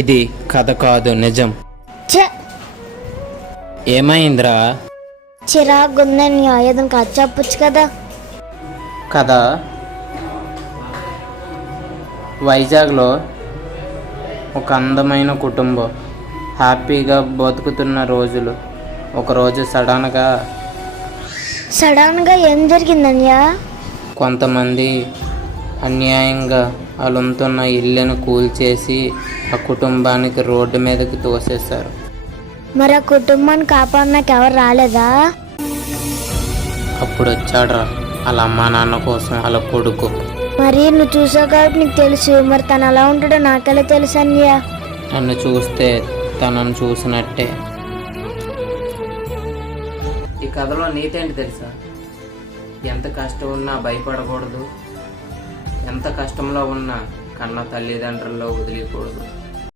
ఇది కథ కాదు, నిజం. ఛే, ఏమైందిరా? చిరాకుందని ఏదైనా కథ చెప్పొచ్చు కదా. కథ వైజాగ్లో ఒక అందమైన కుటుంబం హ్యాపీగా బతుకుతున్న రోజులు. ఒకరోజు సడన్గా ఏం జరిగిందన్యా? కొంతమంది అన్యాయంగా అలుంతున్న ఇల్లును కూల్చేసి ఆ కుటుంబానికి రోడ్డు మీదకి తోసేశారు. మరి ఆ కుటుంబాన్ని కాపాడడానికి ఎవరు రాలేదా? అప్పుడు వచ్చాడురా వాళ్ళ అమ్మా నాన్న కోసం వాళ్ళ కొడుకు. మరి నువ్వు చూసావు కాబట్టి నీకు తెలుసు. మరి తను ఎలా ఉంటాడో నాకెలా తెలుసు అన్యా? నన్ను చూస్తే తనను చూసినట్టే. ఈ కథలో నీతి ఏంటి తెలుసా? ఎంత కష్టం ఉన్నా భయపడకూడదు, ఎంత కష్టంలో ఉన్నా కన్న తల్లిదండ్రుల్లో వదిలేయకూడదు.